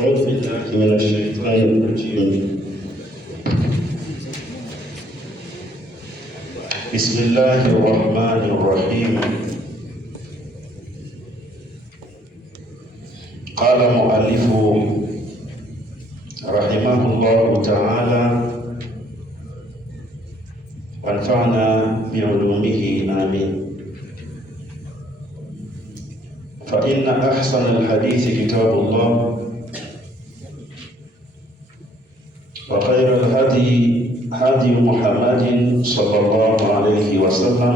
أعوذ بالله من الشيطان الرجيم. بسم الله الرحمن الرحيم. قال مؤلف رحمه الله تعالى وانفعنا بعلومه آمين. فإن أحسن الحديث كتاب الله وخير الهدي هدي محمد صلى الله عليه وسلم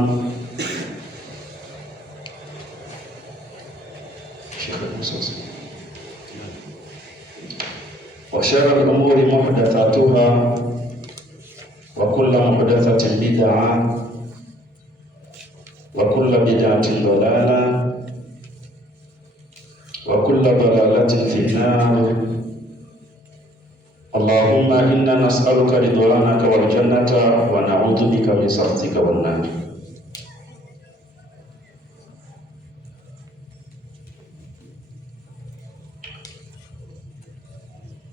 وشر الأمور محدثاتها وكل محدثة بدعة وكل بدعة ضلالة وكل ضلالة في النار. اللهم إنا نسألك رضوانك والجنة ونعوذ بك من سخطك والنار.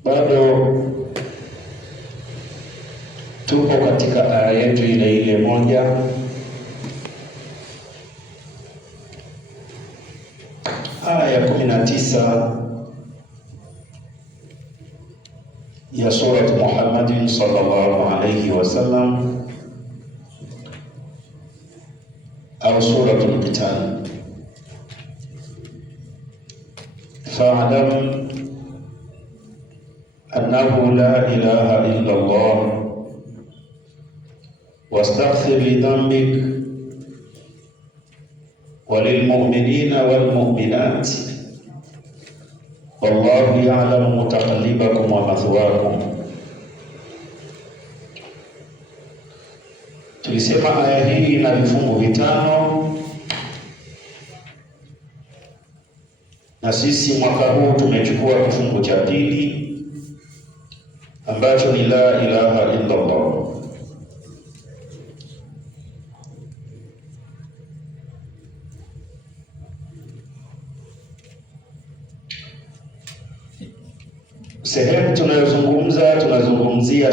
Bado tupo katika aya yetu ile moja, aya ya 19 ya surat Muhammadin sallallahu alayhi wasallam au suratul Qital. Fa'lam annahu la ilaha illa Allah wastaghfir li dhanbik walil mu'minina wal mu'minat wallahu ya'lamu mutaqallibakum wa mathwaakum. Tulisema aya hii ina vifungu vitano, na sisi mwaka huu tumechukua kifungu cha pili ambacho ni la ilaha illa Allah. Sehemu tunazungumzia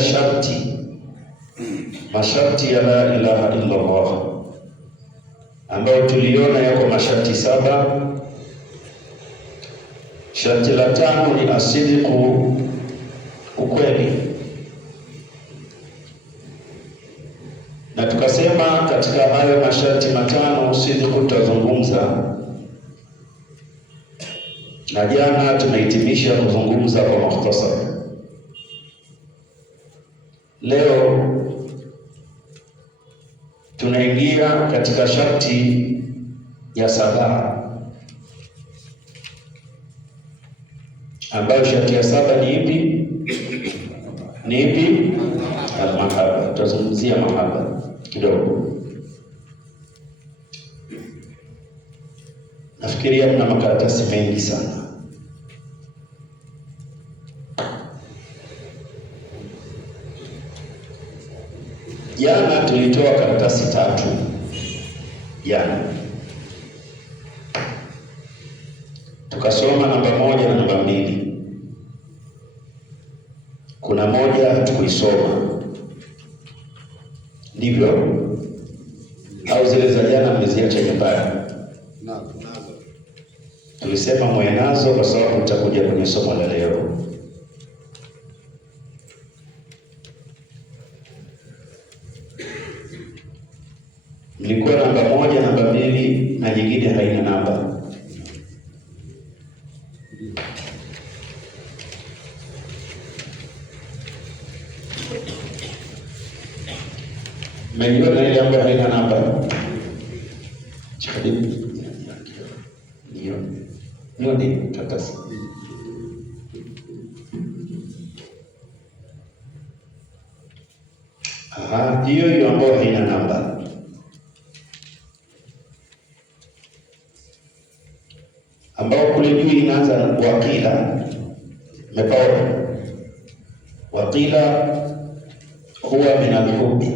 masharti ya la ilaha illa Allah, ambayo tuliona yako masharti 7. Sharti la 5 ni asidiku, ukweli, na tukasema katika hayo masharti 5 sidiku tutazungumza, na jana tumehitimisha kuzungumza kwa mukhtasar. Leo tunaingia katika sharti ya 7, ambayo sharti ya 7 ni ipi? Al-mahaba. Tutazungumzia mahaba kidogo. Nafikiria mna makaratasi mengi sana. Jana tulitoa karatasi 3. Jana tukasoma namba 1 na namba 2. Kuna moja hatukuisoma, ndivyo? Au zile za jana mmeziacha nyumbani? Tulisema mwenazo kwa sababu utakuja kwenye somo la leo. Mlikuwa namba 1, namba 2 na nyingine haina namba. Mmejua na ile ambayo haina namba? Hiyo ni karatasi. Hiyo ambayo haina namba. Ambao kule juu inaanza na wakila. Mepaona? Wakila huwa min al-hubbi.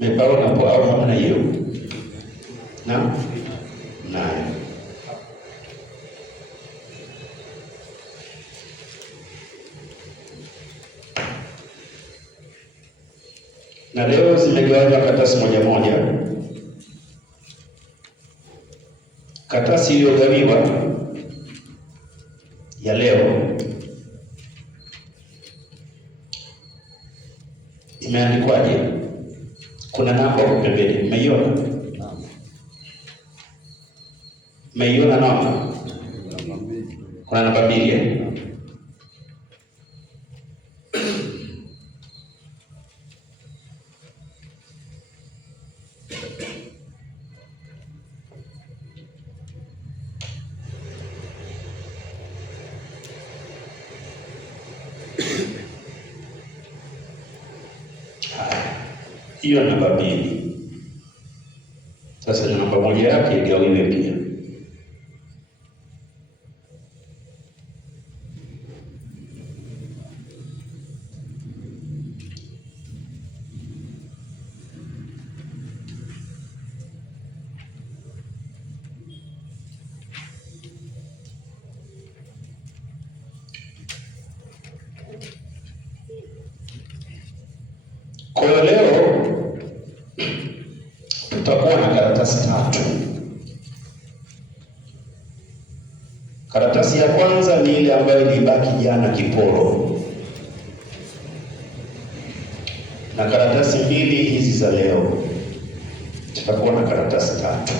Mepaona hapo au hamna hiyo? Naam. na leo zimegawanywa karatasi moja moja. Karatasi iliyogawiwa ya leo imeandikwaje? Kuna namba huko pembeni, umeiona? Umeiona namba? Kuna namba 2. Hiyo namba 2. Sasa namba 1 yake igawiwe pia. Kwa leo tutakuwa na karatasi 3. Karatasi ya kwanza ni ile ambayo ilibaki jana kiporo, na karatasi 2 hizi za leo. Tutakuwa na karatasi 3.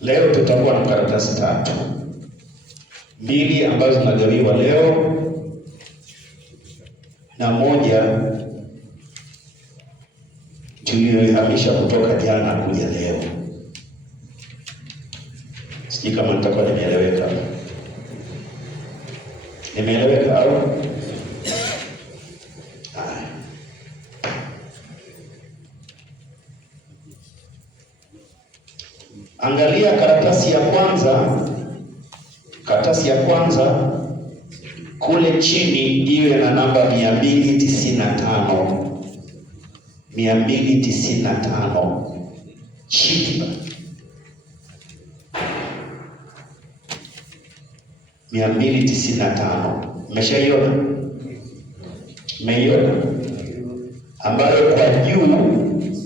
Leo tutakuwa na karatasi 3, 2 ambazo zinagawiwa leo na 1 tuliyoihamisha kutoka jana kuja leo. Sijui kama nitakuwa nimeeleweka. Nimeeleweka au? Angalia karatasi ya kwanza. Karatasi ya kwanza kule chini iwe na namba 295. 295 chini. 295. Umeshaiona? Umeiona? Ambayo kwa juu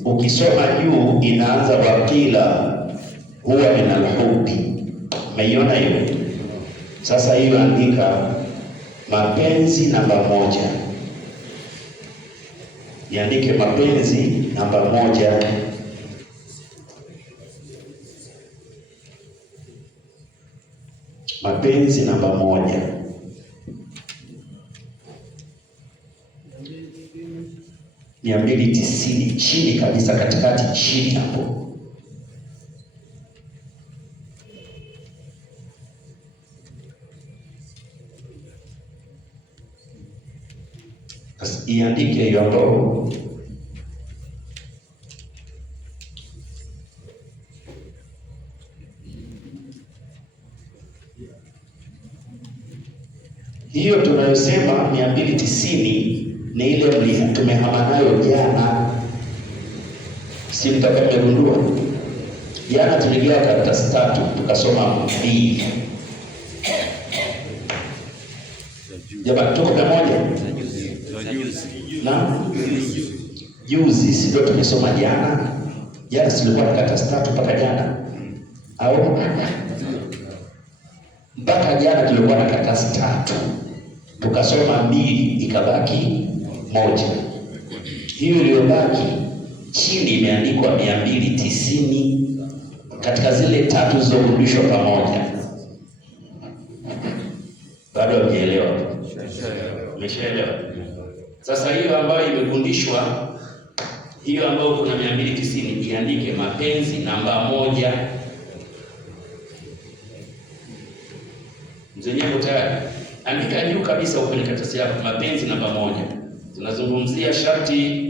ukisoma juu inaanza wakila huwa min alhubi. Umeiona hiyo? Sasa hiyo andika mapenzi namba 1. Iandike mapenzi namba 1. Mapenzi namba 1. Mia 290 chini kabisa, katikati chini hapo. Iandike hiyo hapo. Hiyo tunayosema 290 ni ile tumehama nayo jana. Si mtaka mmegundua? Jana tuligawa karatasi 3 tukasoma 2. Jamani, tuko pamoja? Na juzi si ndio tumesoma jana? Jana tulikuwa na karatasi 3 mpaka jana. Au mpaka jana tulikuwa na karatasi 3. Tukasoma 2 ikabaki 1. Hiyo iliyobaki chini imeandikwa 290 katika zile 3 zilizorudishwa pamoja. Bado hamjaelewa? Umeshaelewa? Sasa hiyo ambayo imefundishwa, hiyo ambayo kuna 290 iandike mapenzi namba 1. Mzee Nyembo tayari? Andika juu kabisa huko kwenye karatasi yako mapenzi namba 1. Tunazungumzia sharti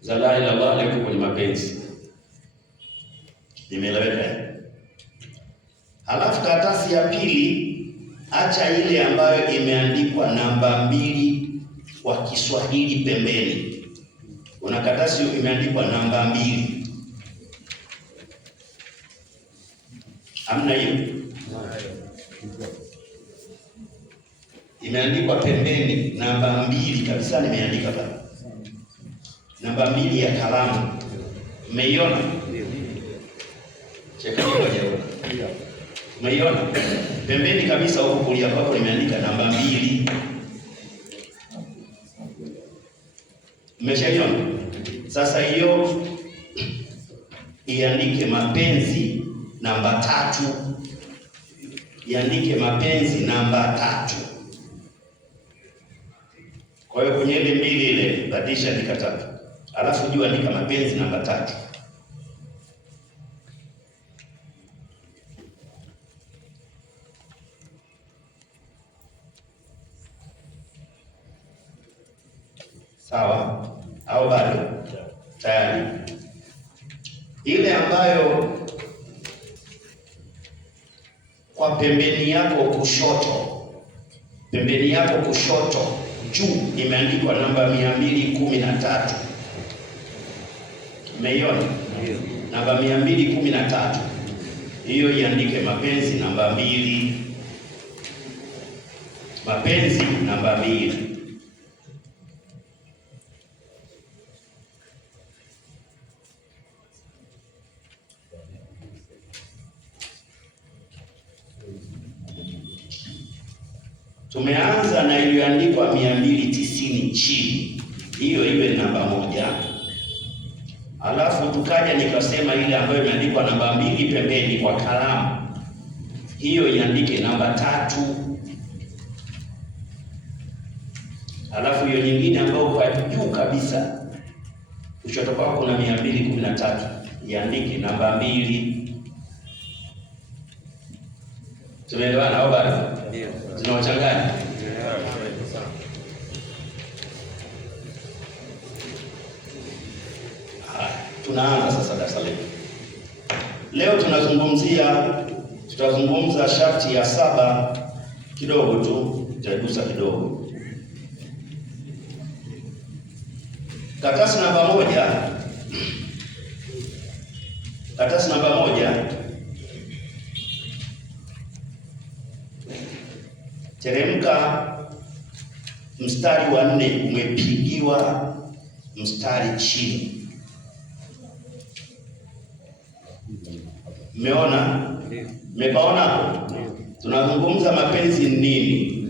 za la ilaha illallah liko kwenye mapenzi. Imeeleweka? Halafu karatasi ya pili, acha ile ambayo imeandikwa namba 2 kwa Kiswahili pembeni. Kuna karatasi imeandikwa namba 2. Hamna hiyo? Imeandikwa pembeni namba 2 kabisa, nimeandika pale. Namba 2 ya kalamu. Umeiona? Cheka hiyo. Umeiona? Pembeni kabisa huko kulia kwako nimeandika namba 2. Umeshaiona? Sasa hiyo iandike mapenzi namba 3. Iandike mapenzi namba 3. Kwa hiyo kwenye ile 2 ile badilisha andika 3. Alafu juu andika mapenzi namba 3. Sawa au bado? Tayari. Ile ambayo kwa pembeni yako kushoto juu imeandikwa namba 213. Umeiona? Namba 213. Hiyo iandike mapenzi namba 2. Mapenzi namba 2. Tumeanza na iliyoandikwa 290 chini, hiyo iwe namba 1. Alafu tukaja nikasema ile ambayo imeandikwa namba 2 pembeni kwa kalamu, hiyo iandike namba 3. Alafu hiyo nyingine ambayo kwa juu kabisa kushoto kwako kuna 213, iandike namba 2. Tumeelewana au bado? Ndio. Zinawachanganya? Tunaanza sasa darasa letu. Leo tutazungumza sharti ya 7 kidogo tu, tutagusa kidogo. Karatasi namba 1. Teremka mstari wa 4 umepigiwa mstari chini. Umeona? Umepaona? Tunazungumza mapenzi ni nini?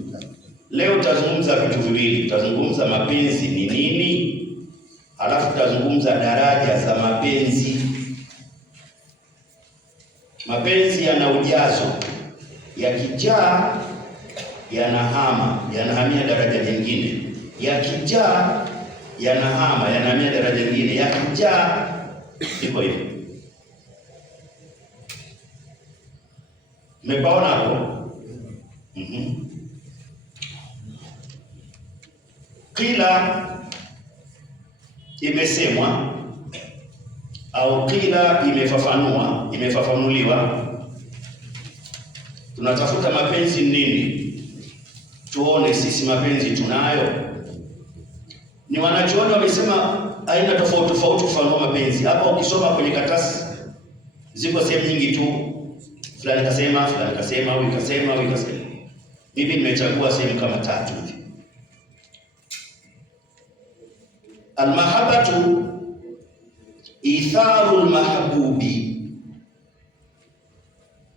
Leo tutazungumza vitu viwili. Tutazungumza mapenzi ni nini, alafu tutazungumza daraja za mapenzi. Mapenzi yana ujazo, yakijaa yanahamia daraja jingine, yakijaa yanahamia daraja jingine, yakijaa iko hivyo. Umepaona hapo? Kila imesemwa au kila imefafanuliwa. Tunatafuta mapenzi nini? Tuone sisi mapenzi tunayo. Ni wanachuoni wamesema aina tofauti kufanua mapenzi. Hapa ukisoma kwenye karatasi ziko sehemu nyingi tu. Fulani kasema, huyu kasema. Mimi nimechagua sehemu kama 3 hivi. Almahabbatu itharul mahbubi.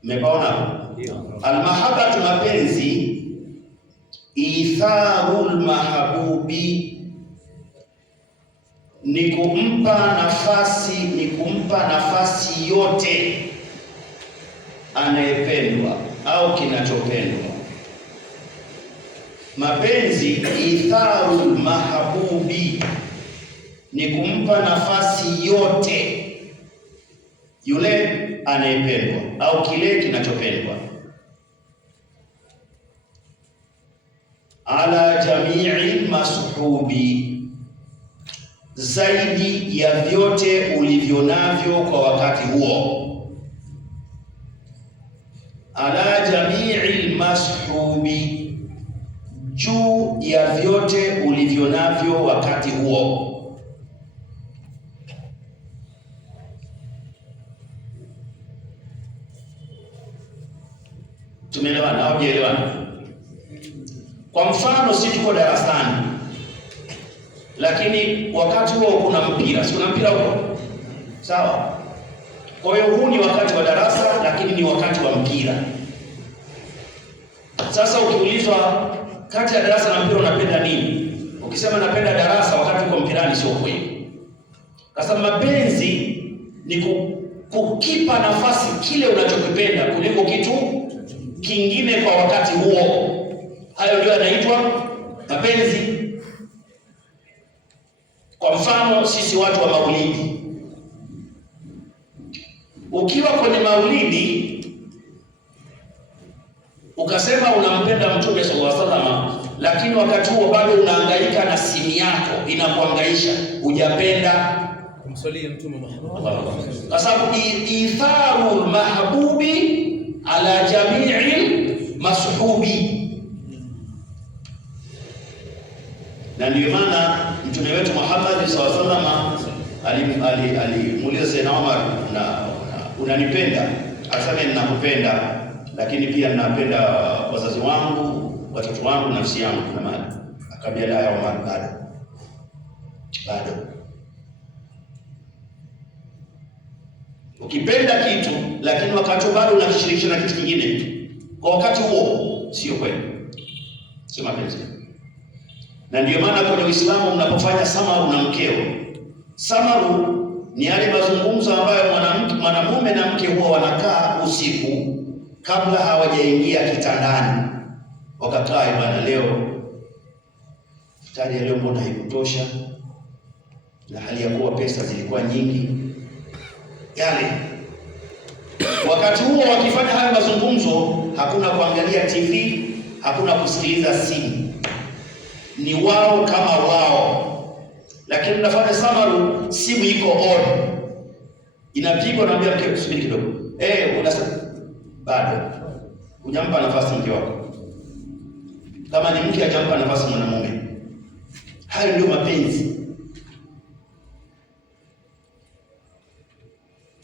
Umepaona? Almahabbatu mapenzi, itharul mahbubi ni kumpa nafasi yote anayependwa au kinachopendwa. Mapenzi itharul mahbubi ni kumpa nafasi yote yule anayependwa au kile kinachopendwa. Ala jami'i mashubi, zaidi ya vyote ulivyo navyo kwa wakati huo. ala jami'il mashubi, juu ya vyote ulivyo navyo wakati huo. Tumeelewana au hujaelewana? Kwa mfano sisi tuko darasani, lakini wakati huo kuna mpira, si kuna mpira huko, sawa? Kwa hiyo huu ni wakati wa darasa, lakini ni wakati wa mpira. Sasa ukiulizwa kati ya darasa na mpira unapenda nini, ukisema napenda darasa wakati uko mpirani, sio kweli. Sasa mapenzi ni kukipa nafasi kile unachokipenda kuliko kitu kingine kwa wakati huo. Hayo ndio yanaitwa mapenzi. Kwa mfano sisi watu wa maulidi, ukiwa kwenye maulidi ukasema unampenda Mtume sallallahu alaihi wasallam, lakini wakati huo bado unahangaika na simu yako inakuhangaisha, hujapenda kumsalia Mtume Muhammad, kwa sababu itharul mahbubi ala jami'il mashubi. Na ndio maana Mtume wetu Muhammad sallallahu alaihi wasallam alimuuliza Sayyidina Umar, unanipenda? Akasema ninakupenda, lakini pia ninapenda wazazi wangu, watoto wangu, nafsi yangu na mali. Akamwambia la ya Umar, bado. Ukipenda kitu lakini wakati bado unakishirikisha na kitu kingine kwa wakati huo, sio kweli, sio mapenzi. Na ndio maana kwenye Uislamu mnapofanya samaru na mkeo, samaru ni yale mazungumzo ambayo mwanamume na mke huwa wanakaa usiku kabla hawajaingia kitandani, wakakaa, bwana, leo futari ya leo mbona haikutosha, na hali ya kuwa pesa zilikuwa nyingi. Yale wakati huo wakifanya hayo mazungumzo, hakuna kuangalia TV, hakuna kusikiliza simu, ni wao kama wao. Lakini unafanya samaru, simu iko on, inapigwa, naambia mke subiri kidogo, unasema bado hujampa nafasi mke wako, kama ni mke hajampa nafasi mwanamume. Hayo ndio mapenzi.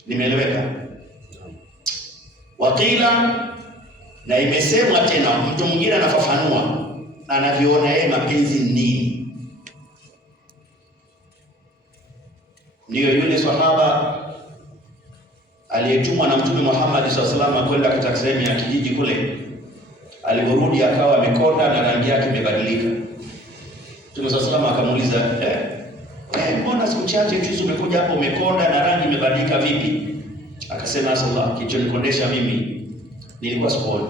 Nimeeleweka? Wakila, na imesemwa tena, mtu mwingine anafafanua anavyoona yeye mapenzi nini. Ndiyo yule sahaba aliyetumwa na Mtume Muhammad sallallahu alaihi wasallam kwenda katika sehemu ya kijiji kule, aliporudi akawa amekonda na rangi yake imebadilika. Mtume sallallahu alaihi wasallam akamuuliza, mbona siku chache tu umekuja hapo umekonda na rangi imebadilika vipi? Akasema, sallallahu, kilichonikondesha mimi nilikuwa sokoni.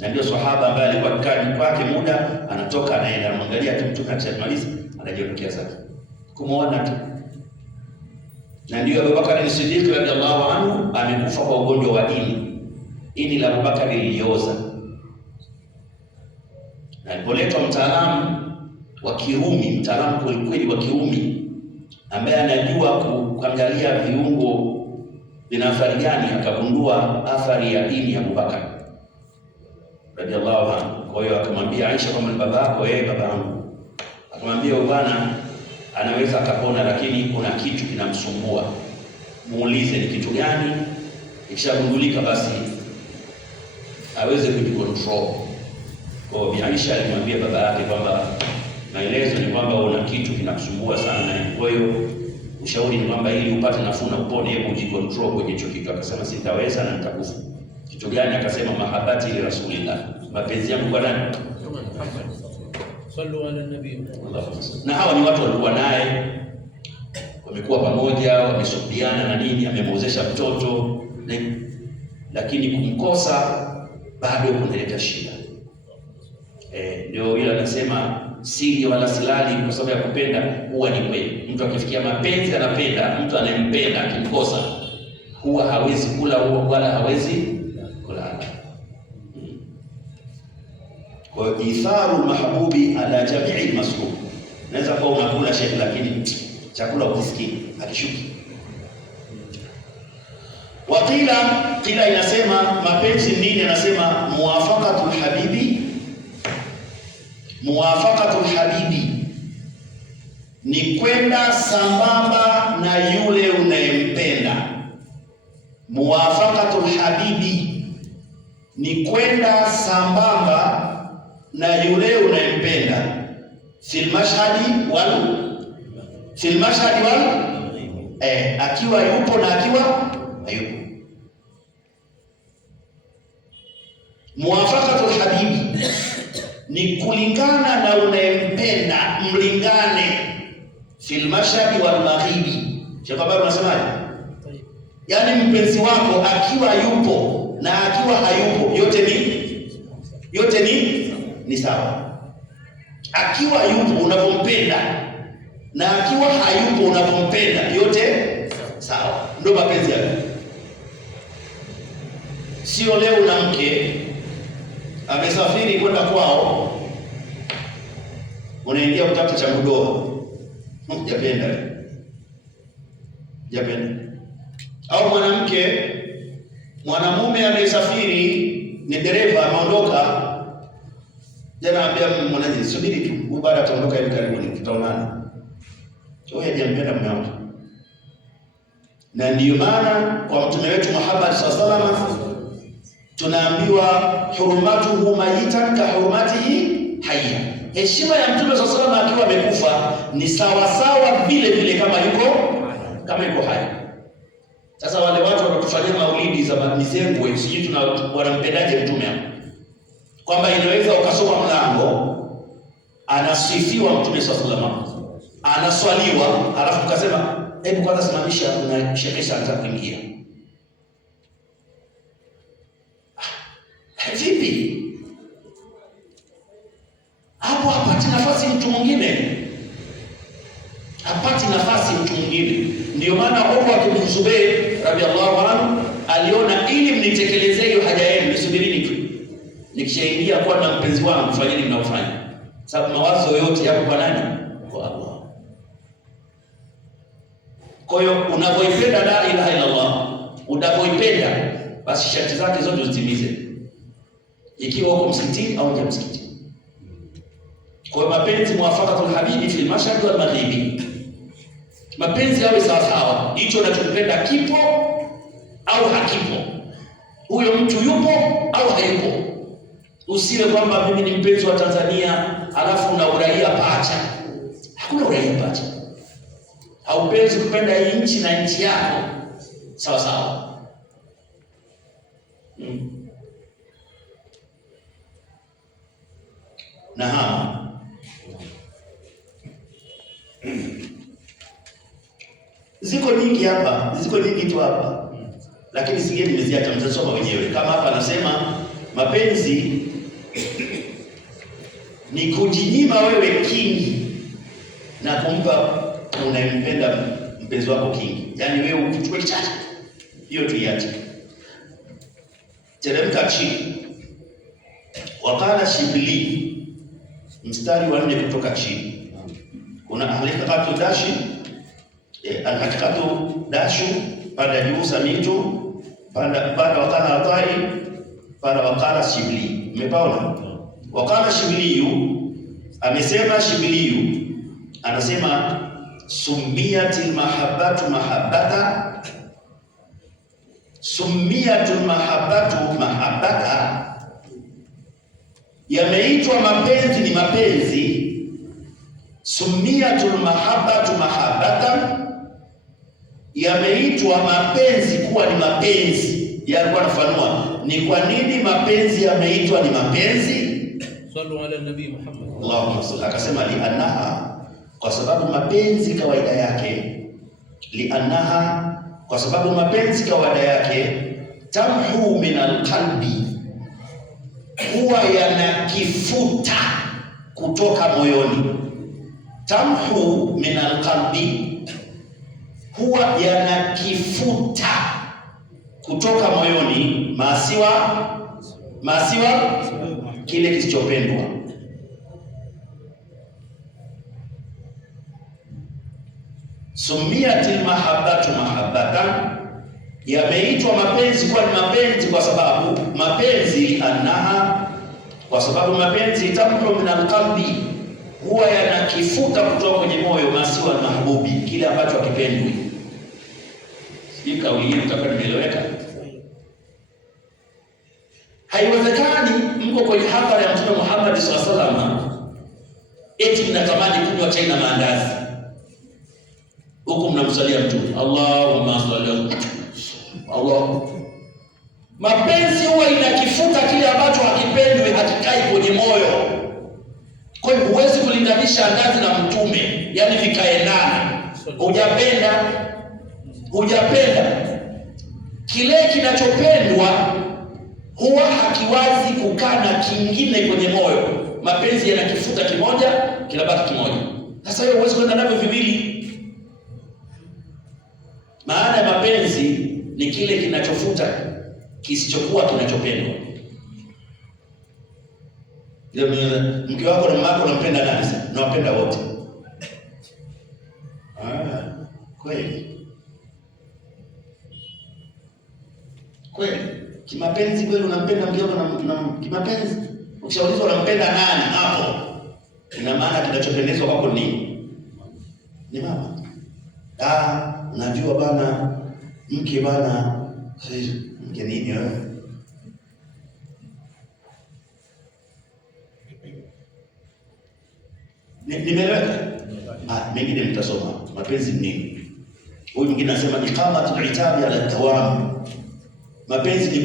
Na ndio sahaba ambaye alikuwa kani kwake muda, anatoka anaenda anamwangalia tu Mtume, akishamaliza anajiondokea zake kumuona tu. Na ndio Abubakar as-Siddiq radhiallahu anhu amekufa kwa ugonjwa wa ini la Abubakar lilioza. Na alipoletwa mtaalamu wa Kirumi, mtaalamu kweli wa Kirumi ambaye anajua kuangalia viungo vina athari gani, akagundua athari ya ini ya Abubakar radhiallahu anhu. Kwa hiyo akamwambia Aisha, kama ni babako, baba yangu. Akamwambia, bwana anaweza akapona, lakini kuna kitu kinamsumbua, muulize ni kitu gani, ikishagundulika basi aweze kujicontrol. Kwa hiyo Aisha alimwambia baba yake kwamba maelezo ni kwamba una kitu kinakusumbua sana, kwa hiyo ushauri ni kwamba ili upate nafuu na upone, hebu ujicontrol kwenye hicho kitu. Akasema sitaweza na nitakufa. Kitu gani? Akasema mahabbati li rasulillah, mapenzi yangu kwa nani? Sallu ala nabii. Na hawa ni watu walikuwa naye, wamekuwa pamoja, wamesubiana na nini, amemwozesha mtoto, lakini kumkosa bado kunaleta shida. Ndio yule anasema siri wala silali kwa sababu ya kupenda huwa ni kweli. Mtu akifikia mapenzi anapenda, mtu anayempenda akimkosa huwa hawezi kula wala hawezi kulala. Kwa hiyo itharu mahbubi ala jami'i masruf. Naweza kuwa unakula shekhi lakini chakula ukisikii akishuki. Qila inasema mapenzi nini? Anasema muwafaqatul habibi ni kwenda sambamba na yule unayempenda. Muwafaqatul habibi ni kwenda sambamba na yule unayempenda. Fil mashhadi wal akiwa yupo na akiwa hayupo. Muwafaqatul habibi ni kulingana na unayempenda, mlingane. Fil mashhadi wal maghibi, shekabari unasemaje? Yaani mpenzi wako akiwa yupo na akiwa hayupo, yote ni sawa. Akiwa yupo unavompenda na akiwa hayupo unavompenda, yote sawa. Ndio mapenzi yako. Sio leo na mke amesafiri kwenda kwao, unaingia kutafuta cha kudoa, japenda. Au mwanamume amesafiri, ni dereva ameondoka, jana ambia mwanaji subiri tu, huyu baada ataondoka hivi karibuni, tutaonana. Wewe hajampenda mume wako. Na ndiyo maana kwa mtume wetu Muhammad sallallahu alaihi wasallam tunaambiwa hurumatuhu mayitan ka hurumatihi hayya. Heshima ya mtume sallallahu alaihi wasallam akiwa amekufa ni sawa sawa vile kama yuko hai. Sasa wale watu wanatufanyia maulidi za mizengwe, sijui wanampendaje mtume hapo, kwamba inaweza ukasoma mlango anasifiwa mtume sallallahu alaihi wasallam, anaswaliwa, alafu ukasema hebu kwanza simamisha, unashekesha anza kuingia. Vipi? Hapo hapati nafasi mtu mwingine. Ndio maana Urwa bin Zubair radhiallahu anhu aliona, ili mnitekelezee hiyo haja yenu, nisubirini tu, nikishaingia kwa na mpenzi wangu fanyeni mnaofanya, sababu mawazo yote yako kwa nani? Kwa Allah. Kwa hiyo unapoipenda la ilaha illa Allah, unapoipenda basi sharti zake zote zitimize, ikiwa uko msikitini au nje msikitini. Kwa hiyo mapenzi muwafaqatul habibi fil mashhad wal maghribi, mapenzi yawe sawa sawa. Hicho unachopenda kipo au hakipo, huyo mtu yupo au hayupo. Usiwe kwamba mimi ni mpenzi wa Tanzania alafu una uraia pacha. Hakuna uraia pacha. Haupenzi kupenda hii nchi na nchi yako sawa sawa. Ziko nyingi tu hapa, lakini singeni nimeziacha, mtasoma wenyewe. Kama hapa anasema mapenzi ni kujinyima wewe kingi na kumpa unayempenda mpenzi wako kingi. Yaani wewe uchukue kichache, hiyo tuiache. Teremka chini. Wakala Shibli, mstari wa 4 kutoka chini. Kuna hakikatu dashi, hakikatu dashu pada juu samitu pada wakala atai pada wakala Shibli. Umepaona? Wakala Shibliyu amesema, Shibliyu anasema summiyatil mahabbatu mahabbata, summiyatul mahabbatu mahabbata, yameitwa mapenzi ni mapenzi. Summiyatul mahabbatu mahabbata, yameitwa mapenzi kuwa ni mapenzi. Yalikuwa nafanua ni kwa nini mapenzi yameitwa ni mapenzi. Sallu ala nabii Muhammad. Allahumma salli. Akasema liannaha, kwa sababu mapenzi kawaida yake, liannaha, kwa sababu mapenzi kawaida yake, tamhu min alqalbi, huwa yanakifuta kutoka moyoni. Tamhu min alqalbi, huwa yanakifuta kutoka moyoni, masiwa kile kisichopendwa. Summiyatil mahabbatu mahabbatan, Yameitwa mapenzi kuwa ni mapenzi kwa sababu mapenzi kwa sababu mapenzi tamru min alqalbi, huwa yanakifuta kutoka kwenye moyo masiwa na mahbubi, kile ambacho hakipendwi. Hii kauli hii mtakuwa nimeeleweka. Haiwezekani mko kwenye hadhara ya Mtume Muhammad sallallahu alaihi wasallam eti mnatamani kunywa chai na maandazi, huku mnamsalia Mtume Allahumma salli Allah. Mapenzi huwa inakifuta kile ambacho hakipendwi, hakikai kwenye moyo. Kwa hiyo huwezi kulinganisha andazi na Mtume, yani vikaendana. Hujapenda kile kinachopendwa huwa hakiwazi kukaa na kingine kwenye moyo. Mapenzi yanakifuta kimoja, kinabaki kimoja. Sasa hiyo huwezi kwenda navyo viwili. Maana ya mapenzi ni kile kinachofuta kisichokuwa kinachopendwa. Mke wako na mama yako unampenda nani sasa? Nawapenda wote. Kweli. Kimapenzi kweli unampenda mke wako na kimapenzi? Ukishaulizwa unampenda nani hapo, ina maana kinachopendezwa kwako ni mama. Unajua bana, mke bana, mke nini wewe? Nimeeleweka? Mengine mtasoma mapenzi ni nini. Huyu mwingine anasema iqamatul itabi ala dawam. Mapenzi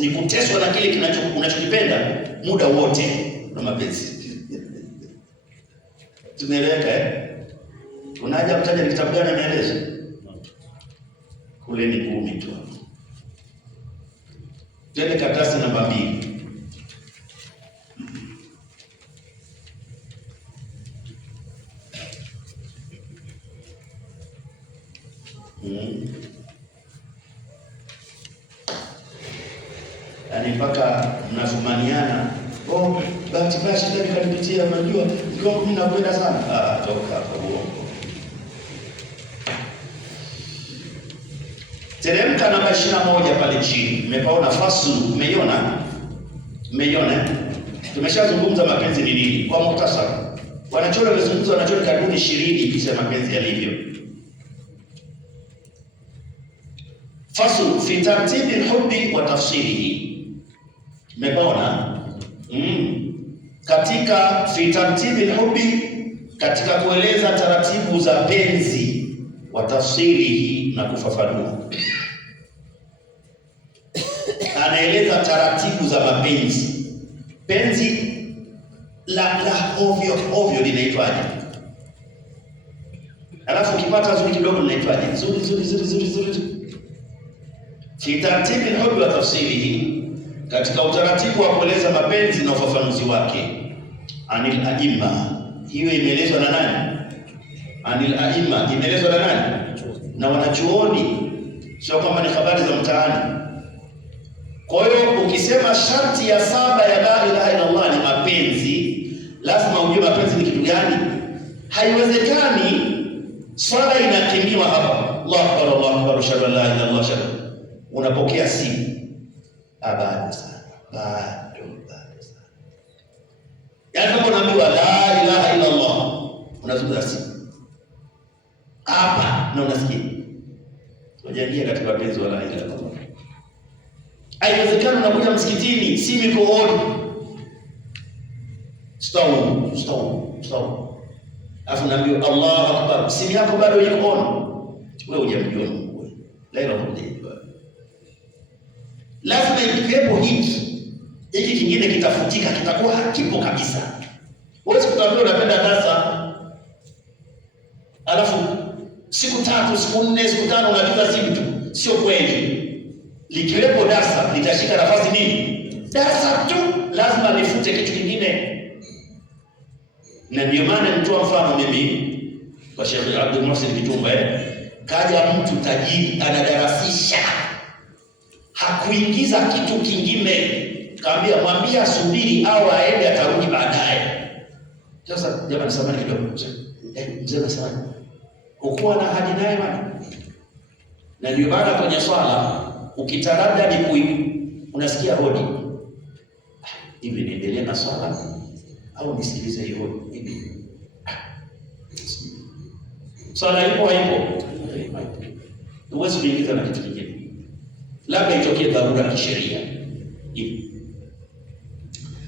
ni kuteswa na kile unachokipenda muda wote na mapenzi. Tumeeleweka Unaja mtaja kitabu gani ameeleza? Kule ni 10 tu. Tende karatasi namba 2. Yaani mpaka mnafumaniana. Bahati mbaya shida nikanipitia, unajua ndio mimi napenda sana. Toka hapo huo. Teremka namba 21 pale chini. Mmepaona faslu, mmeiona? Tumeshazungumza mapenzi ni nini kwa muhtasari. Wanachora wamezungumza wanachora kanuni 20 kisha mapenzi yalivyo. Faslu fi tartibi al-hubbi wa tafsirihi. Mmepaona? Katika fi tartibi al-hubbi, katika kueleza taratibu za penzi, wa tafsirihi, na kufafanua. Anaeleza taratibu za mapenzi. Penzi la ovyo linaitwaje? Alafu ukipata zuri kidogo linaitwaje? Zuri. Fi tartibi al-hubbi wa tafsirihi, katika utaratibu wa kueleza mapenzi na ufafanuzi wake. Anil aima, hiyo imeelezwa na nani? Anil aima imeelezwa na nani? Na wanachuoni, sio kama ni habari za mtaani. Kwa hiyo ukisema sharti ya 7 ya la ilaha illa Allah ni mapenzi, lazima ujue mapenzi ni kitu gani. Haiwezekani swala inakimiwa hapa, Allahu akbar, ashhadu an la ilaha illa Allah, unapokea simu bado sana. Yaani kama unaambiwa la ilaha illa Allah, unazungumza simu hapa na unasikia. Tunajalia katika mapenzi wala ilaha illa Allah. Haiwezekani unakuja msikitini, simu iko on. Stop. Afu naambiwa Allahu akbar, simu yako bado iko on. Wewe hujamjua Mungu. La ilaha illa. Lazima ikiwepo hiki kingine kitafutika, kitakuwa hakipo kabisa. Wewe kutaambia unapenda darasa, alafu siku 3, siku 4, siku 5 unapiga simu tu. Sio kweli. Likiwepo darasa litashika nafasi nini? Darasa tu, lazima nifute kitu kingine. Na ndio maana nitoa mfano mimi kwa Sheikh Abdul Muhsin Kitumba, kaja mtu tajiri anadarasisha, hakuingiza kitu kingine, kaambia mwambie asubiri au aende atarudi baadaye. Sasa jamani, samani kidogo. Mzee sana. Ukuwa na hadi naye bwana. Na ndio maana kwenye swala ukitaradadi unasikia hodi. Hivi niendelee na swala au nisikilize hiyo hodi? Hivi swala ipo haipo? Huwezi kuingiza na kitu kingine, labda itokee dharura kisheria.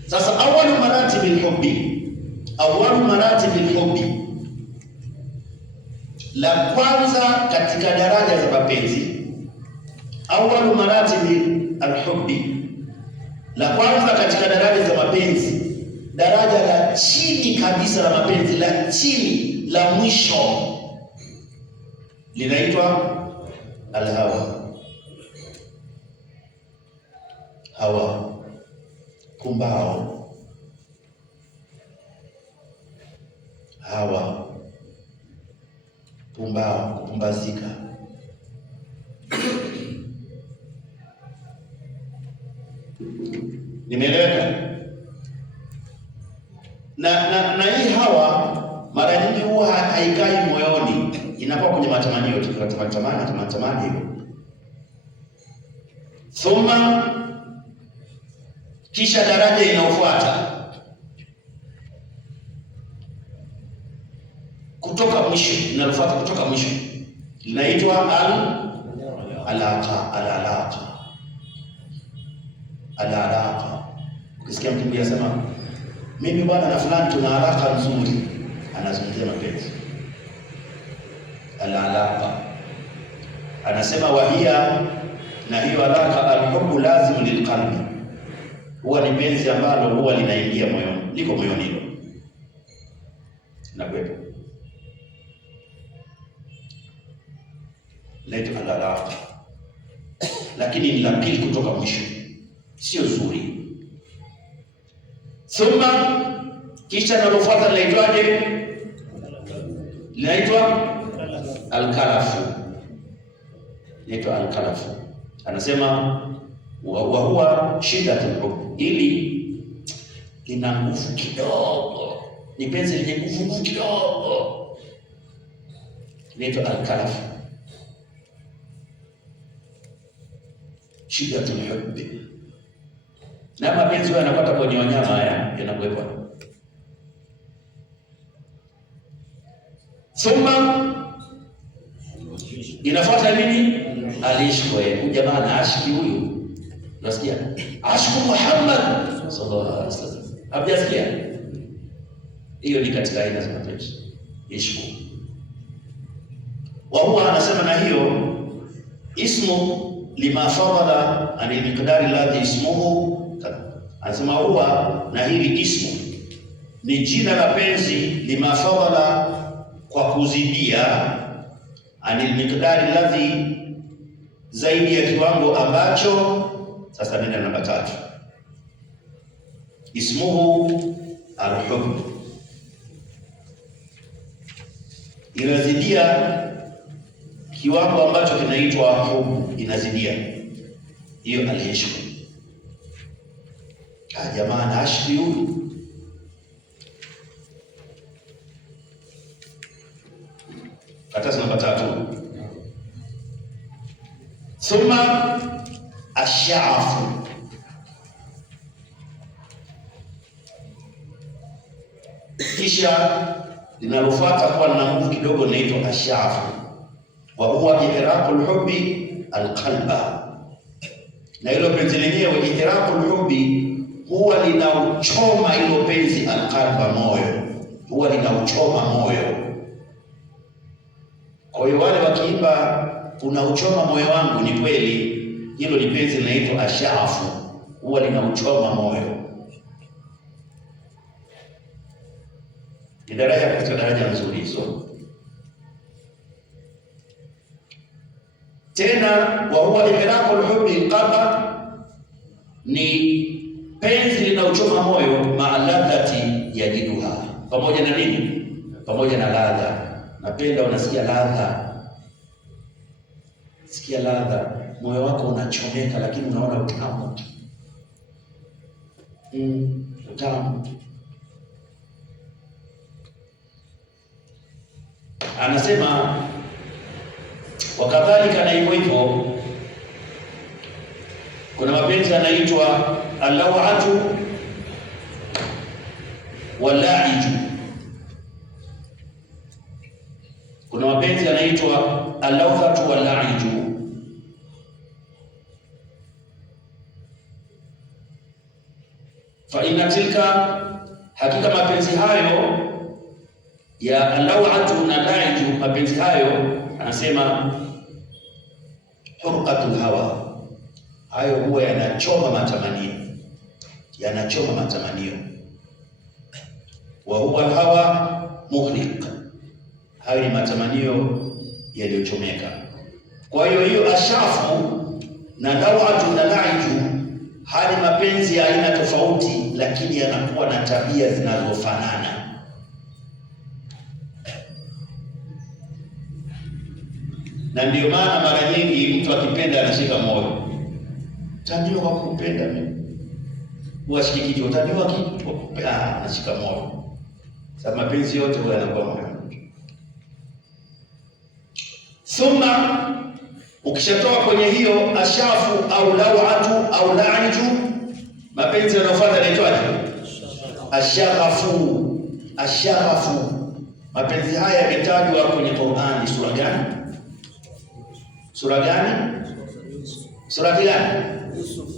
Sasa awalu maratibil hubbi, la kwanza katika daraja za mapenzi. Awalu maratibil alhubbi, la kwanza katika daraja za mapenzi, daraja la chini kabisa la mapenzi, la chini, la mwisho, linaitwa alhawa. Hawa, pumbao, hawa, pumbao, kupumbazika. Nimeeleweka? Na hii hawa mara nyingi huwa haikai moyoni, inakuwa kwenye matamanio tu, tamani hivyo. Thumma, kisha daraja inayofuata kutoka mwisho, linalofuata kutoka mwisho linaitwa al-alaqa. Ukisikia mtu mwingine anasema mimi bwana na fulani tuna alaka nzuri, anazungumzia mapenzi. Al-alaqa anasema wahia, na hiyo alaka, al-hubbu lazim lilqalbi, huwa ni penzi ambalo huwa linaingia moyoni, liko moyoni hilo na kwepo, laitwa al-alaqa, lakini ni la pili kutoka mwisho, sio zuri. Thumma, kisha nalofuata linaitwaje? Linaitwa al-kalafu. Linaitwa al-kalafu. Anasema wa huwa shiddatul hubb, ili lina nguvu kidogo, ni penzi lenye nguvu kidogo, linaitwa al-kalafu. Shiddatul hubb. Na mapenzi hayo yanapata kwenye wanyama, haya yanakuwepo. Thumma, inafuata nini? Alishku. Jamaa na ashiki huyu, unasikia ashku Muhammad sallallahu alaihi wasallam, hujasikia? Hiyo ni katika aina za mapenzi, ishku. Wa huwa, anasema na hiyo ismu lima fadala anil miqdari alladhi ismuhu, anasema huwa, na hili ismu ni jina la penzi, lima fadala, kwa kuzidia, anil miqdari alladhi, zaidi ya kiwango ambacho. Sasa nenda namba 3, ismuhu alhubb, inazidia kiwango ambacho kinaitwa hubb, inazidia hiyo alishku. Jamaa na ashki huyu, karatasi namba 3. Thumma ash'afu, kisha linalofuata kuwa na nguvu kidogo linaitwa ash'afu. Wa huwa ihraqul hubbi alqalba, na hilo penzi lenyewe ihraqul hubbi huwa linauchoma hilo penzi alqalba, moyo, huwa linauchoma moyo. Kwa hiyo wale wakiimba unauchoma moyo wangu, ni kweli, hilo ni penzi linaitwa ash'afu, huwa linauchoma moyo. Ni daraja katika daraja nzuri hizo. Tena wa huwa ihraqul hubbi alqalba, ni penzi linauchoma moyo, maaladhati yajiduha, pamoja na nini? Pamoja na ladha. Napenda unasikia ladha, sikia ladha, moyo wako unachomeka, lakini unaona utamu. Utamu. Anasema Wakadhalika na hivyo kuna mapenzi yanaitwa al-law'atu wal-la'iju. Kuna mapenzi yanaitwa al-law'atu wal-la'iju. Fa inna tilka, hakika mapenzi hayo ya al-law'atu na al-la'iju, mapenzi hayo anasema hurqatul hawa, hayo huwa yanachoma matamanio, wa huwa al-hawa muhliq, hayo ni matamanio yaliyochomeka. Kwa hiyo ashafu na lawatu na laiju, hali mapenzi ya aina tofauti, lakini yanakuwa na tabia zinazofanana. Na ndio maana mara nyingi mtu akipenda anashika moyo. Utajua kwa kupenda mimi. Uashiki kitu, utajua kitu kwa kupenda, anashika moyo. Sababu mapenzi yote huwa yanakuwa moyo. Thumma, ukishatoka kwenye hiyo ashafu au lawatu au laiju, mapenzi yanayofuata yanaitwaje? Ashaghafu. Mapenzi haya yametajwa kwenye Qur'ani sura gani? Surati gani?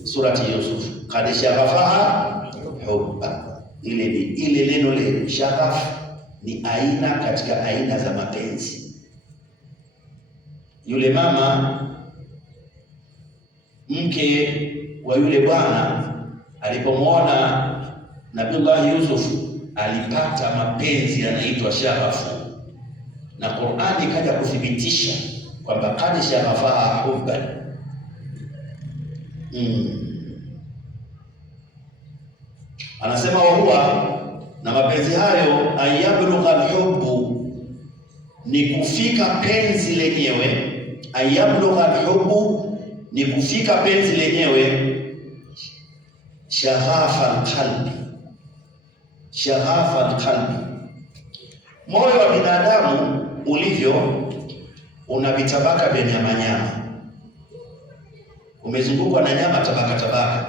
Surati Yusuf. Qad shaghafaha hubba. Ile neno le shaghaf ni aina katika aina za mapenzi. Yule mama mke wa yule bwana alipomwona Nabiullah Yusuf alipata mapenzi yanaitwa shaghafu, na Qur'ani ikaja kuthibitisha kwamba qad shaghafaha hubban. Anasema wa huwa, na mapenzi hayo, ayablugha alhubbu, ni kufika penzi lenyewe. Ayablugha alhubbu, ni kufika penzi lenyewe. Shaghafa alqalbi, moyo wa binadamu ulivyo una vitabaka vya nyama, umezungukwa na nyama tabaka.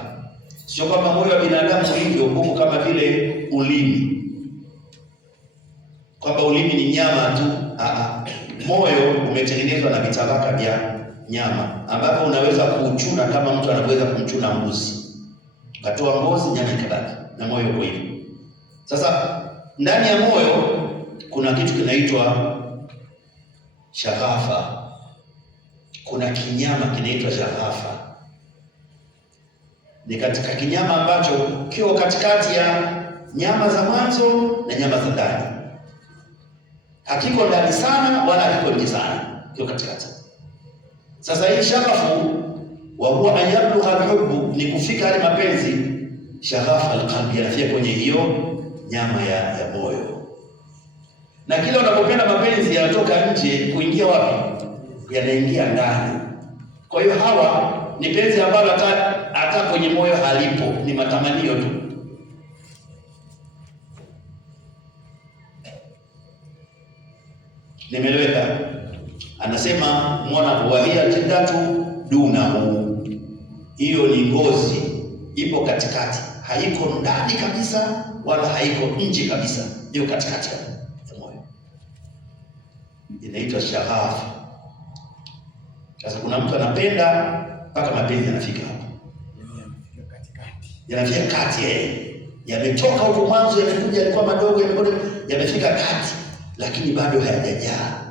Sio kama moyo wa binadamu ulivyo huko kama vile ulimi, kwamba ulimi ni nyama tu. Moyo umetengenezwa na vitabaka vya nyama ambapo unaweza kuuchuna kama mtu anaweza kumchuna mbuzi, ukatoa ngozi, nyama ikabaki, na moyo uko hivyo. Sasa ndani ya moyo kuna kitu kinaitwa shaghafa, kuna kinyama kinaitwa shaghafa. Ni katika kinyama ambacho kiko katikati ya nyama za mwanzo na nyama za ndani. Hakiko ndani sana wala hakiko nje sana, kiko katikati. Sasa hii shaghafu, wa huwa ayablugha alhubbu, ni kufika hali mapenzi. Shaghafa alqalbi, yanafika kwenye hiyo nyama ya moyo. Na kila unapopenda mapenzi yanatoka nje kuingia wapi? Yanaingia ndani. Kwa hiyo hawa ni penzi ambalo hata kwenye moyo halipo, ni matamanio tu. Nimeleweka? Anasema mwana wahia jildatu dunahu, hiyo ni ngozi, ipo katikati, haiko ndani kabisa wala haiko nje kabisa, hiyo katikati ya moyo, inaitwa shaghafa. Sasa kuna mtu anapenda mpaka mapenzi yanafika hapo, yanafika kati, yametoka huko mwanzo, yamekuja yalikuwa madogo, yamefika kati, lakini bado hayajajaa.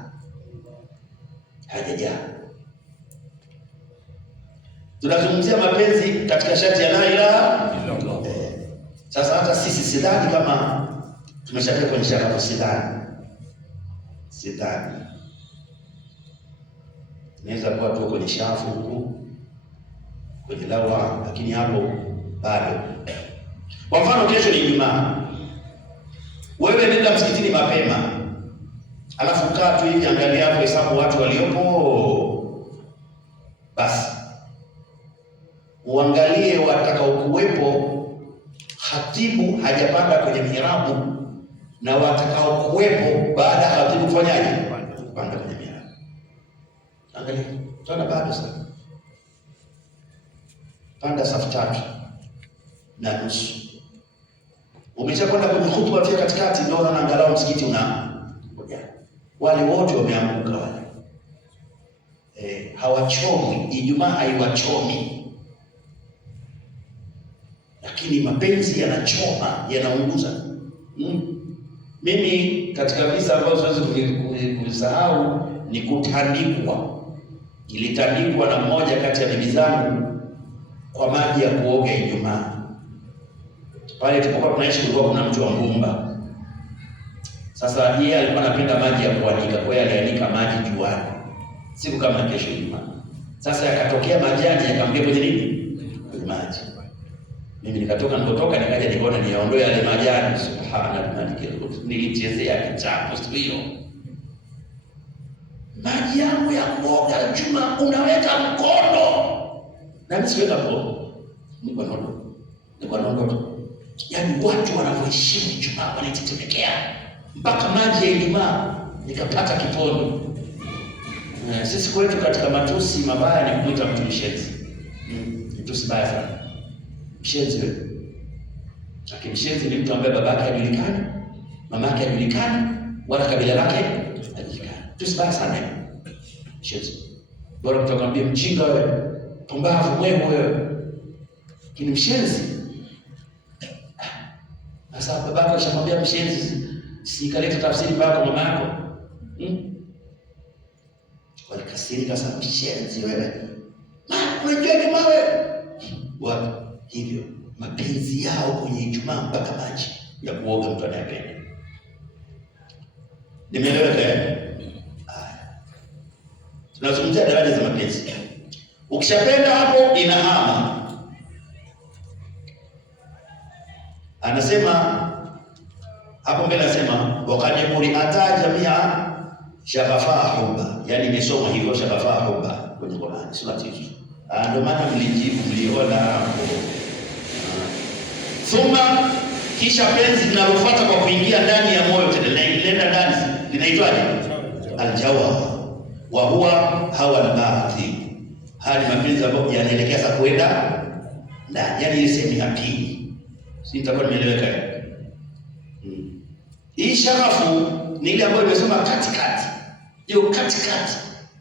Tunazungumzia mapenzi katika shati ya la ilaha illallah. Sasa hata sisi sidhani kama tumeshafika kwenye shaka, sidhani. Inaweza kuwa tu kwenye shafu huku, kwenye lawa, lakini hapo bado. Kwa mfano, kesho ni Ijumaa, wewe nenda msikitini mapema, alafu kaa tu hivi, angalia hapo, hesabu watu waliopo, basi uangalie watakao kuwepo. Khatibu hajapanda kwenye mihrabu, na watakao kuwepo baada ya khatibu kufanyaje? Kupanda kwenye mihrabu. Angalia, tuna bado sana. Panda safu 3:30. Umeshakwenda kwenye hutuba pia katikati, ndio unaona angalau msikiti una wale wote wameanguka wale. Hawachomi, Ijumaa haiwachomi. Lakini mapenzi yanachoma, yanaunguza. Mimi katika visa ambavyo siwezi kusahau ni kutandikwa. Nilitandikwa na mmoja kati ya bibi zangu kwa maji ya kuoga Ijumaa. Pale tulipokuwa tunaishi kulikuwa kuna mtu wa Ngumba. Sasa yeye alikuwa anapenda maji ya kuanika, kwa hiyo alianika maji juani. Siku kama kesho Ijumaa. Sasa yakatokea majani yakamgia kwenye nini? Kwenye maji. Mimi nilipotoka nikaja nikaona niyaondoe yale majani. Subhanallah, nilichezea kichapo siku hiyo. Maji yangu ya kuoga Juma unaweka mkono. Na mimi siweka mkono. Niko naondoka. Yaani watu wanavyoheshimu Ijumaa wanaitetemekea. Mpaka maji ya Ijumaa nikapata kipondo. Sisi kwetu katika matusi mabaya ni kuita mtu mshenzi. Mtusi baya sana. Mshenzi wewe. Lakini mshenzi ni mtu ambaye babake hajulikani, mamake hajulikani, wala kabila lake hajulikani. Mtusi baya sana. Mshenzi. Bora mtakwambia mjinga wewe, pumbavu wewe wewe. Lakini mshenzi. Sasa babake alishamwambia mshenzi, si kaleta tafsiri baba mama yako. Walikasirika sana, mshenzi wewe. Unajua ni mawe. Wapi? Hivyo mapenzi yao kwenye Ijumaa mpaka maji ya kuoga mtu anayependa. Nimeeleweka? Tunazungumzia daraja za mapenzi. Ukishapenda hapo inahama. Anasema hapo mbele, anasema waqad quri'ata jamia shaghafa huba, yani nimesoma hivyo shaghafa huba kwenye Qur'an sura 9. Ndio maana mliona hapo. Thumma, kisha penzi linalofuata kwa kuingia ndani ya moyo tena linaenda ndani, linaitwaje? Aljawa wa huwa hawa al-bathi. Hali mapenzi ambayo yanaelekea sasa kwenda ndani, yani ile sehemu ya pili. Si nitakuwa nimeeleweka? Hii sharafu ni ile ambayo imesoma katikati. Hiyo katikati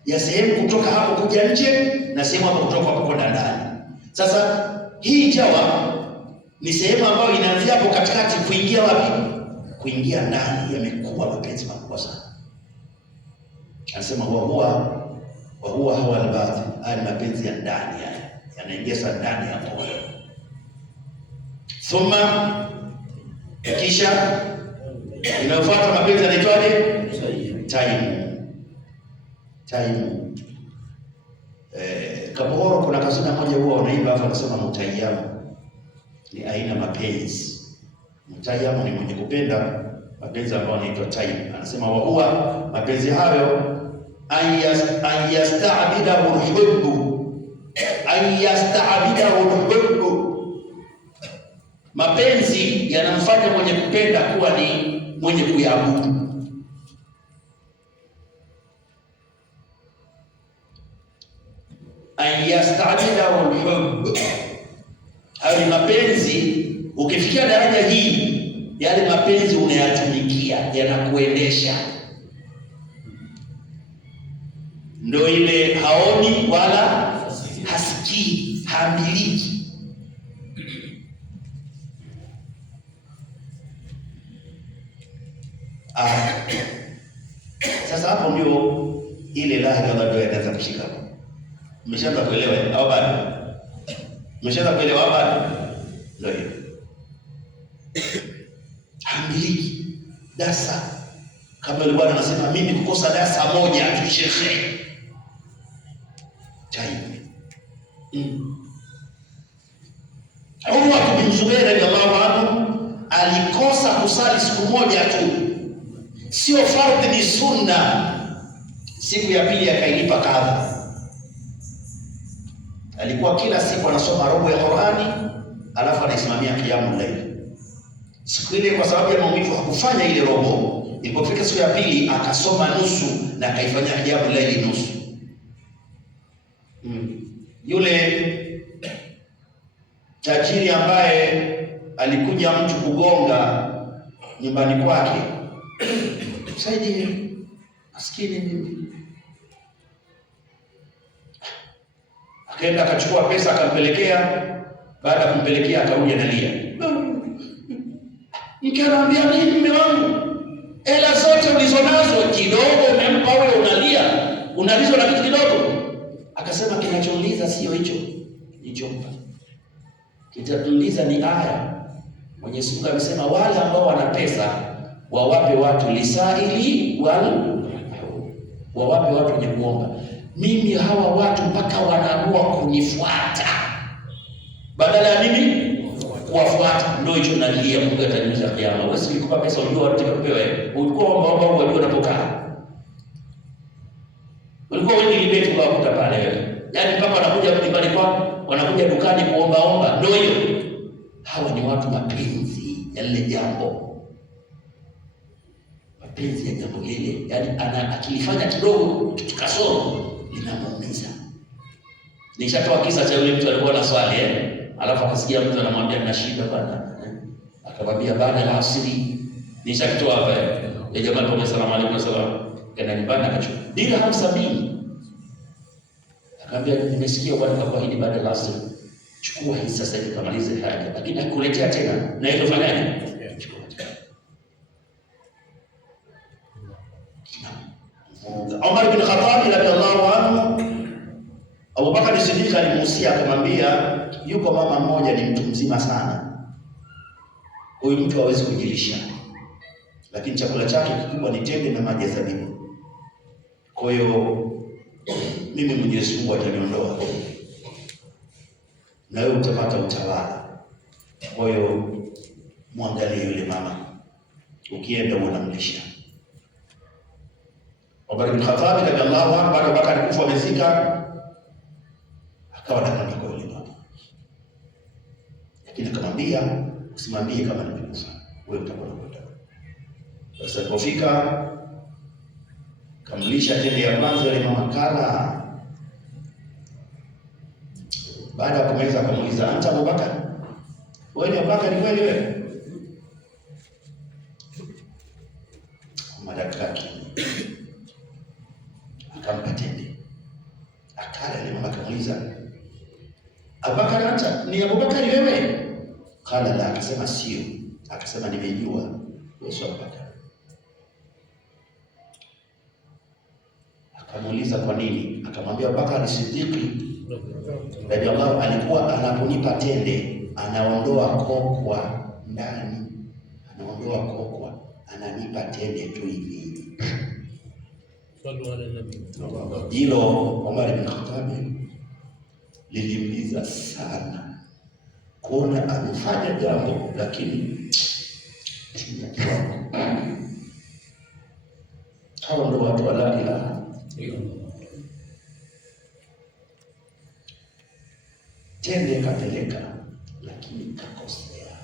ya sehemu kutoka hapo kuja nje na sehemu hapo kutoka hapo kwenda ndani. Sasa hii jawa ni sehemu ambayo inaanzia hapo katikati kuingia wapi? Kuingia ndani. Yamekuwa mapenzi makubwa sana. Anasema wa huwa hawa al-bathi. Haya ni mapenzi ya ndani, yanaingia sana ndani ya moyo. Thumma, kisha inayofuata mapenzi yanaitwaje? Taimu. Kaboro kuna kasida moja huwa wanaimba hapo, anasema mutayamu ni aina mapenzi. Mutayamu ni mwenye kupenda mapenzi ambayo yanaitwa taimu. Anasema wa huwa, mapenzi hayo ayasta'bidahu al-hubbu. Mapenzi yanamfanya mwenye kupenda kuwa ni mwenye kuabudu. Ayasta'bidahu al-hubbu. Hayo mapenzi, ukifikia daraja hii, yale mapenzi unayatumikia, yanakuendesha. Ndio ile haoni wala hasikii, hamiliki. Sasa hapo ndio ile la ilaha ndio inaanza kushika. Umeshaanza kuelewa au bado? Umeshaanza kuelewa bado? Ndio. Hamiliki. Dasa. Kama yule bwana anasema mimi kukosa dasa moja tu shekhe. Umar bin Zubair radhiallahu anhu alikosa kusali siku moja tu, sio fardhi, ni sunna. Siku ya pili akailipa kadha. Alikuwa kila siku anasoma robo ya Qur'ani, alafu anaisimamia qiyamul layl. Siku ile kwa sababu ya maumivu hakufanya ile robo. Ilipofika siku ya pili akasoma nusu na akaifanyia qiyamul layl nusu. Yule tajiri ambaye alikuja mtu kugonga nyumbani kwake, saidie maskini mimi. Akaenda akachukua pesa akampelekea. Baada ya kumpelekea akarudi analia. Mke anamwambia, nini mume wangu? Hela zote ulizonazo kidogo umempa wewe, unalizwa na kitu kidogo. Akasema, kinachouliza sio hicho nilichompa. Kinachouliza ni aya. Mwenyezi Mungu amesema wale ambao wana pesa wawape watu lisaili wawape watu wenye kuomba. Mimi hawa watu mpaka wanaamua kunifuata badala ya mimi kuwafuata. Ndio hicho nalia, Mungu ataniuliza kiyama. Wewe si ulikuwa pesa unajua unataka kupewa wewe? Ulikuwa omba unajua unapokaa. Ulikuwa wengi libeti ukakuta pale wewe. Yaani mpaka wanakuja nyumbani kwako, wanakuja dukani kuomba. Ndio hiyo. Hawa ni watu mapenzi ya lile jambo. Mapenzi ya jambo lile. Yaani akilifanya kidogo kitu kasoro linamuumiza. Nishatoa kisa cha yule mtu alikuwa na swali alafu akasikia mtu anamwambia nina shida bwana. Akamwambia baada ya asiri. Nishakitoa hapa ya jamaa kwa salamu alaykum salaam. Kaenda nyumbani akachukua dirham 70. Akamwambia nimesikia bwana kakuahidi baada ya asiri. Chukua hii sasa hivi kamalize haja. Lakini hakuletea tena. Na hilo fanyaje? Chukua tena. Umar bin Khattab radhiyallahu anhu, Abu Bakar Siddiq alimuhusia akamwambia, yuko mama mmoja ni mtu mzima sana. Huyu mtu hawezi kujilisha. Lakini chakula chake kikubwa ni tende na maji ya zabibu. Kwa hiyo mimi Mwenyezi Mungu ataniondoa. Na wewe utapata utawala. Kwa hiyo muangalie yule mama. Ukienda unamlisha. Umar bin Khattab radhiyallahu anhu baada ya Bakari kufa amezika, akawa anakwenda kwa yule mama. Lakini akamwambia usimwambie kama nimekufa. Wewe utakuwa unakwenda. Sasa alipofika kamlisha tende ya kwanza yule mama kala. Baada ya kumaliza akamuuliza, anta Abubakar? Wewe ni Abubakar kweli wewe? Madakaki. Akampa tende. Akala yule mama akamuuliza, Abubakar anta? Ni Abubakar wewe? Kala la, akasema sio. Akasema nimejua wewe sio Abubakar. Akamuuliza kwa nini? Akamwambia Abubakar Siddiq radhiyallahu alikuwa anaponipa tende anaondoa kokwa ndani, anaondoa kokwa, ananipa tende tu hivi. Sallu ala nabii. Hilo Umar bin Khattab lilimliza sana kuona amefanya jambo lakini hawa ndio watu wa la ilaha. Tende kapeleka lakini kakosea.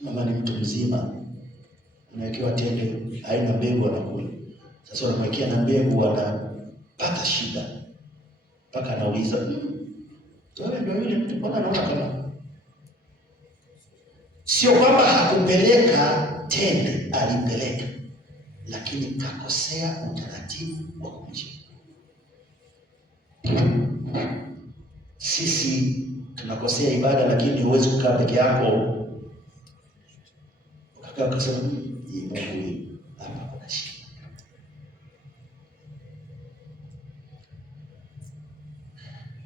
Mama ni mtu mzima, unawekewa tende haina mbegu anakula. Sasa unamwekea na mbegu anapata shida. Mpaka anauliza, wewe ndio yule mtu mbona naona kama. Sio kwamba hakupeleka tende, alipeleka. Lakini kakosea utaratibu wa kumjia. Sisi tunakosea ibada, lakini huwezi kukaa peke yako. Ukakaa ukasema Mungu hapa kuna shida.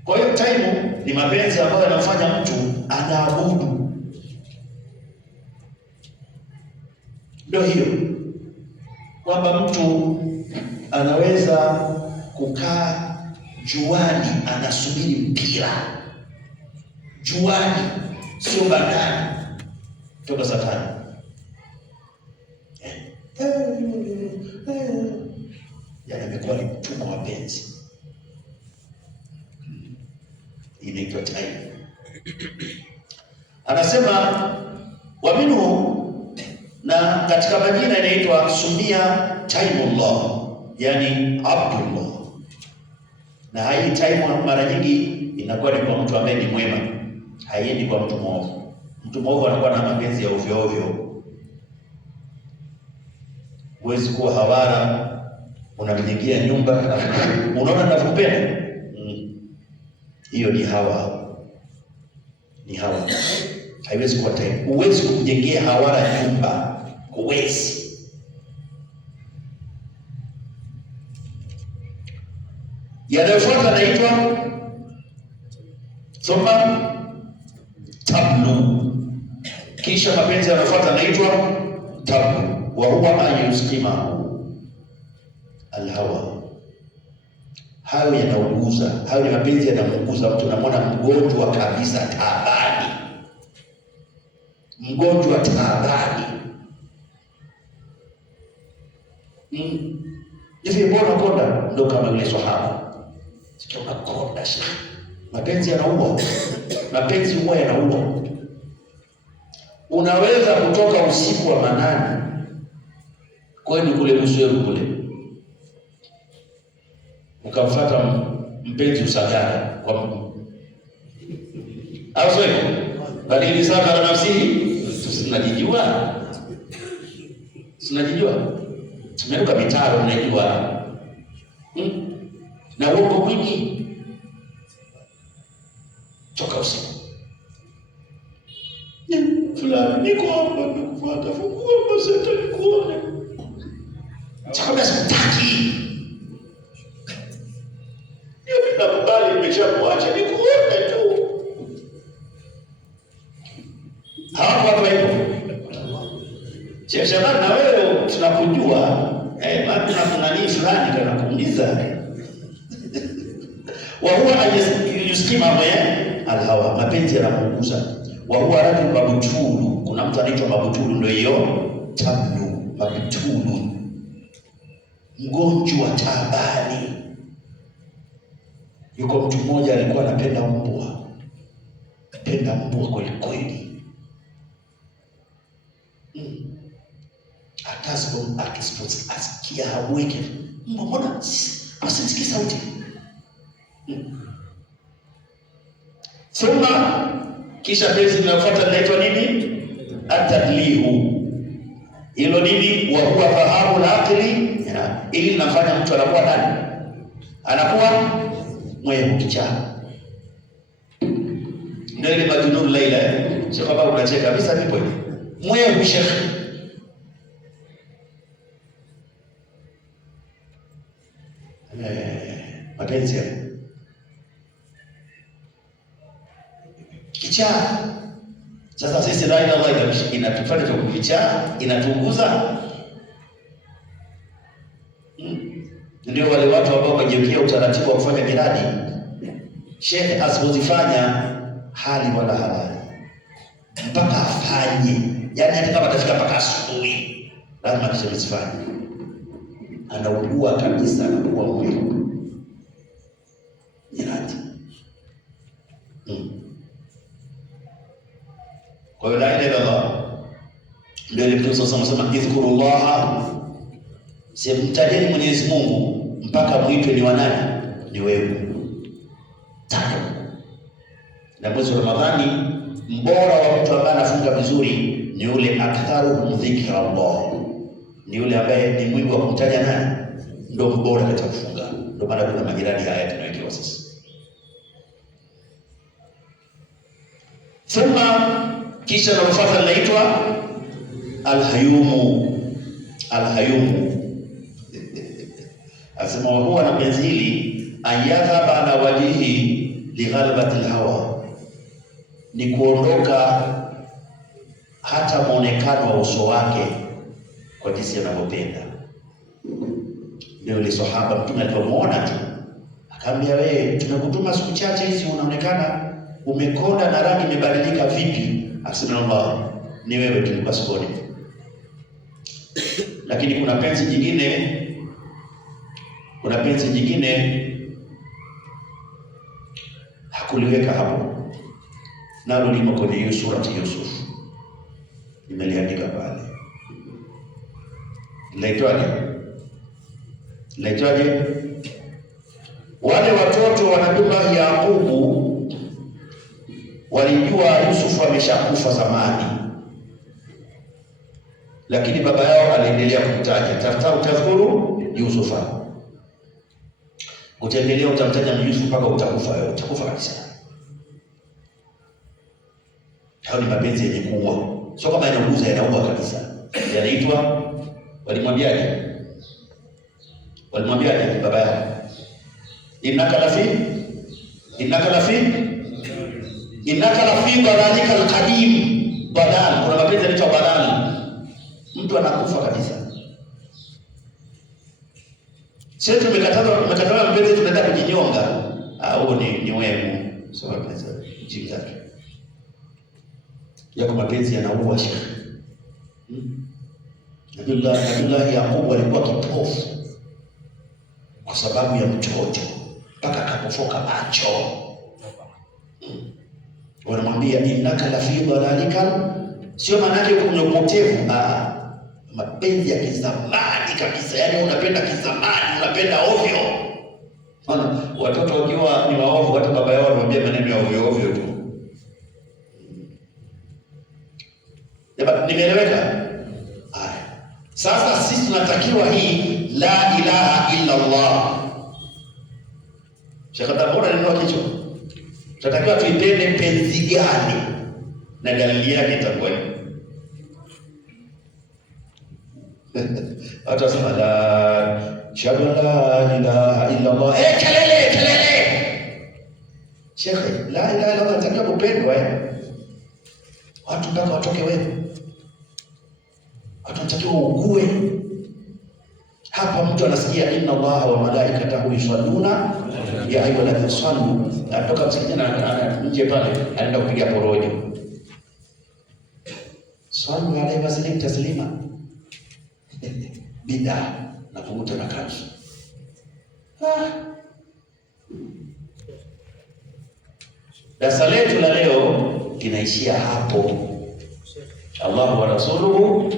Kwa hiyo time ni mapenzi ambayo yanafanya mtu anaabudu. Ndio hiyo kwamba mtu anaweza kukaa juani anasubiri mpira. Juani sio bandani. Toka satani. Yaani amekuwa ni mtumwa wa penzi. Inaitwa time. Anasema wa minhu, na katika majina inaitwa sumia Taimullah, yani Abdullah. Na hii time mara nyingi inakuwa ni kwa mtu ambaye ni mwema, haiendi kwa mtu mwovu. Mtu mwovu anakuwa na mapenzi ya ovyo ovyo. Huwezi kuwa hawara, unamjengea nyumba, unaona nakupenda. Hiyo ni hawa. Ni hawa. Haiwezi kuwa time. Huwezi kumjengea hawara nyumba. Huwezi. Yanayofuata naitwa thumma tablu. Kisha mapenzi yanayofuata naitwa tablu. Wa huwa ayuskimahu alhawa. Hayo yanauguza, hayo ni mapenzi yanamuuguza mtu. Namwona mgonjwa kabisa, taabani, mgonjwa taabani. Hivi mbona konda? Ndo kama yule sahaba, kama konda sana. Mapenzi yanaua, mapenzi huwa yanaua. Unaweza kutoka usiku wa manane kwenu kule Busweru kule, ukamfuata mpenzi Usagara kwa mguu, au sio? Badili sana na nafsi. Tunajijua, tunajijua, tumeruka mitaro, unajua na uongo mwingi. Toka usiku, fulani niko hapa nikufuata, fungua basi nikuone. Chakula sikutaki. Nakubali, nimeshakuacha nikuone tu. Hapo hapo hivyo. Chesha na wewe tunakujua. Maana kuna nini fulani kana kuuliza. Wa huwa yuskima alhawa, mapenzi yanapunguza. Wa huwa rajul mabtulu. Kuna mtu anaitwa mabtulu, ndio hiyo tablu. Mabtulu, mgonjwa taabani. Yuko mtu mmoja alikuwa anapenda mbwa, anapenda mbwa kweli kweli. Asikia haweke mbwa, mbona asisikii sauti? Thumma, kisha penzi linafuata linaitwa nini? Atadlihu. Hilo nini? Wa huwa fahamu na akili. Ili linafanya mtu anakuwa nani? Anakuwa mwehu, kichaa. Ndio ile majnun Laila. Sio kama unacheka kabisa, vipo hivi. Mwehu shekhi. Mapenzi ya kichaa. Sasa sisi Laila Allah inatufanya kwa kichaa, inatuunguza. Ndio wale watu ambao wajekia utaratibu wa kufanya miradi, shehe asipozifanya hali wala halali mpaka afanye. Yaani hata kama atafika mpaka asubuhi lazima kisha anaugua kabisa, anaugua mwili miradi. Kwa hiyo la ilaha illa Allah ndio ile Mtume sasa anasema idhkurullah, simtajeni Mwenyezi Mungu mpaka mwitwe ni wanani? Ni wewe. Tano. Na mwezi wa Ramadhani mbora wa mtu ambaye anafunga vizuri ni yule aktharu dhikra Allah, ni yule ambaye ni mwingi wa kumtaja nani? Ndio mbora katika kufunga. Ndio maana kuna majirani haya tunawekewa sasa. Thumma, kisha nafuata linaitwa alhayumu. Alhayumu asema huwa na penzi hili ayadhaba ala wajihi lighalbati alhawa, ni kuondoka hata muonekano wa uso wake kwa jinsi anavyopenda. Ndio ile sahaba Mtume alipomuona tu akamwambia, wewe tumekutuma siku chache hizi, unaonekana umekonda na rangi imebadilika vipi? Akasema Allah, ni wewe tulikuwa sokoni. Lakini kuna penzi jingine hakuliweka hapo, nalo limo kwenye hiyo surati Yusuf, nimeliandika pale. Laitwaje? Wale watoto wa Nabii Yakubu walijua Yusufu ameshakufa zamani, lakini baba yao aliendelea kumtaja, tadhkuru Yusufa, utaendelea utamtaja Yusufu mpaka utakufa wewe, utakufa kabisa. Hao ni mapenzi yenye kuua, sio kama yanaguza, yanaua kabisa. Yanaitwa, walimwambiaje baba yao? innaka lafi dalalika alqadim. Dalal, kuna mapenzi yanaitwa dalal, mtu anakufa kabisa. Sisi tumekataza mapenzi, tunaenda kujinyonga. Huo ni wemu, sio mapenzi jinga tu. Yako mapenzi yanaua shekhi. Nabii Yakubu alikuwa kipofu kwa sababu ya mtoto, mpaka akapofoka macho. Wanamwambia innaka lafi dalalika, sio maana yake kwenye upotevu. Mapenzi ya kizamani kabisa, yaani unapenda kizamani, unapenda ovyo. Maana watoto wakiwa ni waovu, hata baba yao wanamwambia maneno ya ovyo ovyo tu. Nimeeleweka? Haya. Sasa sisi tunatakiwa hii la ilaha illa Allah. Shekata mbona neno kicho? Tunatakiwa tuipende penzi gani? Na dalili yake itakuwa hata sema la shahada la ilaha illa Allah. Kelele. Shekhe, la ilaha illa Allah inatakiwa kupendwa watu mpaka watoke wewe. Watu wanatakiwa ugue. Hapa mtu anasikia inna Allaha wa malaikatahu yusalluna ya ayyuhalladhina sallu, atoka msikitini na nje pale anaenda kupiga porojo. Sallu alayhi wa sallim taslima. Bid'a na kuvuta na kanzu. Darasa letu la leo linaishia hapo. Allahu wa rasuluhu